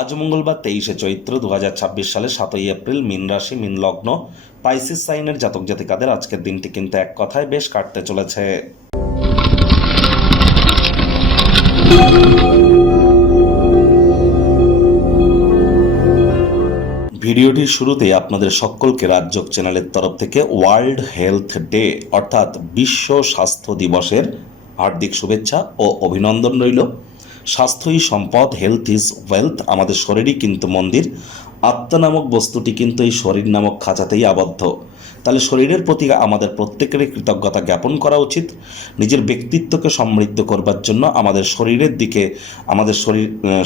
আজ মঙ্গলবার 23শে চৈত্র 2026 সালে 7ই এপ্রিল, মীন রাশি, মীন লগ্ন, পাইসিস সাইনের জাতক জাতিকাদের আজকের দিনটি কিন্তু এক কথায় বেশ কাটতে চলেছে। ভিডিওটির শুরুতেই আপনাদের সকলকে রাজযোগ চ্যানেলের তরফ থেকে ওয়ার্ল্ড হেলথ ডে অর্থাৎ বিশ্ব স্বাস্থ্য দিবসের হার্দিক শুভেচ্ছা ও অভিনন্দন রইল। স্বাস্থ্যই সম্পদ, হেলথ ইজ ওয়েলথ। আমাদের শরীরই কিন্তু মন্দির। আত্মা নামক বস্তুটি কিন্তু এই শরীর নামক খাঁচাতেই আবদ্ধ। তাহলে শরীরের প্রতি আমাদের প্রত্যেকেরই কৃতজ্ঞতা জ্ঞাপন করা উচিত। নিজের ব্যক্তিত্বকে সমৃদ্ধ করবার জন্য আমাদের শরীরের দিকে, আমাদের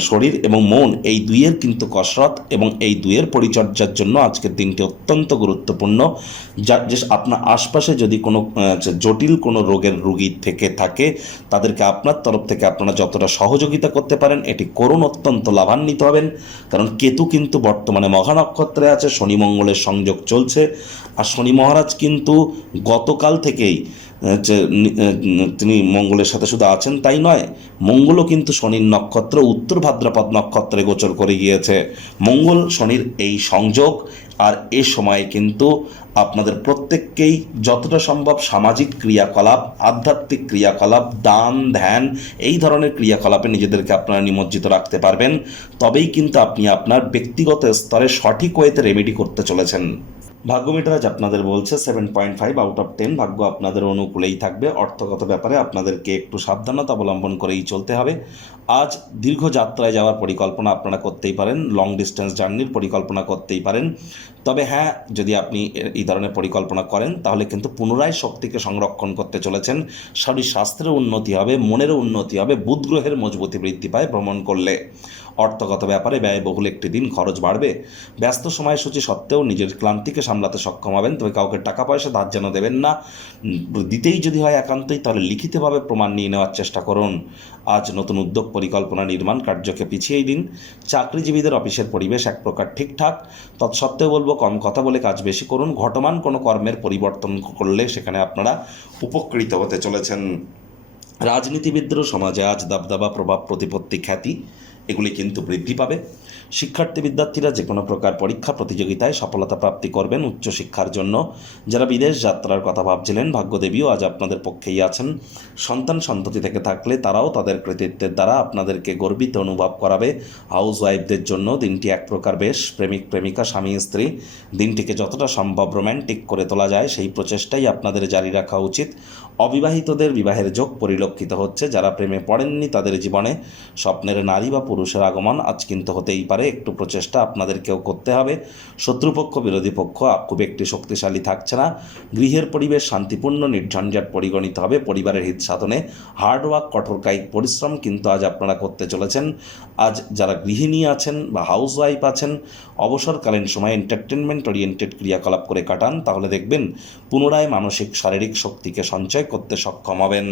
শরীর এবং মন, এই দুইয়ের কিন্তু কসরত এবং এই দুইয়ের পরিচর্যার জন্য আজকের দিনটি অত্যন্ত গুরুত্বপূর্ণ। যে আপনার আশপাশে যদি কোনো জটিল কোনো রোগের রোগী থেকে থাকে, তাদেরকে আপনার তরফ থেকে আপনারা যতটা সহযোগিতা করতে পারেন এটি করুন, অত্যন্ত লাভান্বিত হবেন। কারণ কেতু কিন্তু বর্তমানে মঘা নক্ষত্রে আছে, শনি মঙ্গলের সংযোগ চলছে। আর শনি মহারাজ কিন্তু গতকাল থেকেই তিনি মঙ্গলের সাথে শুধু আছেন তাই নয়, মঙ্গলও কিন্তু শনির নক্ষত্র উত্তর ভাদ্রপদ নক্ষত্রে গোচর করে গিয়েছে। মঙ্গল শনির এই সংযোগ, আর এ সময়ে কিন্তু আপনাদের প্রত্যেককেই যতটা সম্ভব সামাজিক ক্রিয়াকলাপ, আধ্যাত্মিক ক্রিয়াকলাপ, দান ধ্যান, এই ধরনের ক্রিয়াকলাপে নিজেদেরকে আপনারা নিমজ্জিত রাখতে পারবেন। তবেই কিন্তু আপনি আপনার ব্যক্তিগত স্তরে সঠিক ওয়েতে রেমেডি করতে চলেছেন। ভাগ্য মিটার আজ আপনাদের বলছে 7.5 আউট অফ 10। ভাগ্য আপনাদের অনুকূলেই থাকবে। অর্থগত ব্যাপারে আপনাদেরকে একটু সাবধানতা অবলম্বন করেই চলতে হবে। আজ দীর্ঘ যাত্রায় যাওয়ার পরিকল্পনা আপনারা করতেই পারেন, লং ডিস্টেন্স জার্নির পরিকল্পনা করতেই পারেন। তবে হ্যাঁ, যদি আপনি এই ধরনের পরিকল্পনা করেন তাহলে কিন্তু পুনরায় শক্তিকে সংরক্ষণ করতে চলেছেন। শরীর স্বাস্থ্যেরও উন্নতি হবে, মনেরও উন্নতি হবে, বুধ গ্রহের মজবুতি বৃদ্ধি পায় ভ্রমণ করলে। অর্থগত ব্যাপারে ব্যয়বহুল একটি দিন, খরচ বাড়বে। ব্যস্ত সময়সূচি সত্ত্বেও নিজের ক্লান্তিকে সামলাতে সক্ষম হবেন। তবে কাউকে টাকা পয়সা ধার যেন দেবেন না। দিতেই যদি হয় একান্তই, তাহলে লিখিতভাবে প্রমাণ নিয়ে নেওয়ার চেষ্টা করুন। আজ নতুন উদ্যোগ, পরিকল্পনা, নির্মাণ কার্যকে পিছিয়েই দিন। চাকরিজীবীদের অফিসের পরিবেশ এক প্রকার ঠিকঠাক। তৎসত্ত্বেও বলবো কম কথা বলে কাজ বেশি করুন। ঘটমান কোনো কর্মের পরিবর্তন করলে সেখানে আপনারা উপকৃত হতে চলেছেন। রাজনীতিবিদদেরও সমাজে আজ দাবদাবা, প্রভাব, প্রতিপত্তি, খ্যাতি এগুলি কিন্তু বৃদ্ধি পাবে। শিক্ষার্থী বিদ্যার্থীরা যে কোনো প্রকার পরীক্ষা প্রতিযোগিতায় সফলতা প্রাপ্তি করবেন উচ্চশিক্ষার জন্য। যারা বিদেশ যাত্রার কথা ভাবছিলেন, ভাগ্যদেবীও আজ আপনাদের পক্ষেই আছেন। সন্তান সন্ততি থেকে থাকলে তারাও তাদের কৃতিত্বের দ্বারা আপনাদেরকে গর্বিত অনুভব করাবে। হাউস ওয়াইফদের জন্য দিনটি এক প্রকার বেশ। প্রেমিক প্রেমিকা, স্বামী স্ত্রী, দিনটিকে যতটা সম্ভব রোম্যান্টিক করে তোলা যায় সেই প্রচেষ্টাই আপনাদের জারি রাখা উচিত। অবিবাহিতদের বিবাহের যোগ পরিলক্ষিত হচ্ছে। যারা প্রেমে পড়েননি তাদের জীবনে স্বপ্নের নারী বা পুরুষের আগমন আজ কিন্তু হতেই পারে। একটু প্রচেষ্টা আপনাদেরকেও করতে হবে। শত্রুপক্ষ, বিরোধী পক্ষ খুব একটি শক্তিশালী থাকছে না। গৃহের পরিবেশ শান্তিপূর্ণ, নির্ঝঞ্ঝাট পরিগণিত হবে। পরিবারের হিত সাধনে হার্ডওয়ার্ক, কঠোর কায়িক পরিশ্রম কিন্তু আজ আপনারা করতে চলেছেন। আজ যারা গৃহিণী আছেন বা হাউস ওয়াইফ আছেন, অবসরকালীন সময় এন্টারটেনমেন্ট ওরিয়েন্টেড ক্রিয়াকলাপ করে কাটান, তাহলে দেখবেন পুনরায় মানসিক শারীরিক শক্তিকে সঞ্চয় করতে সক্ষম হবেন।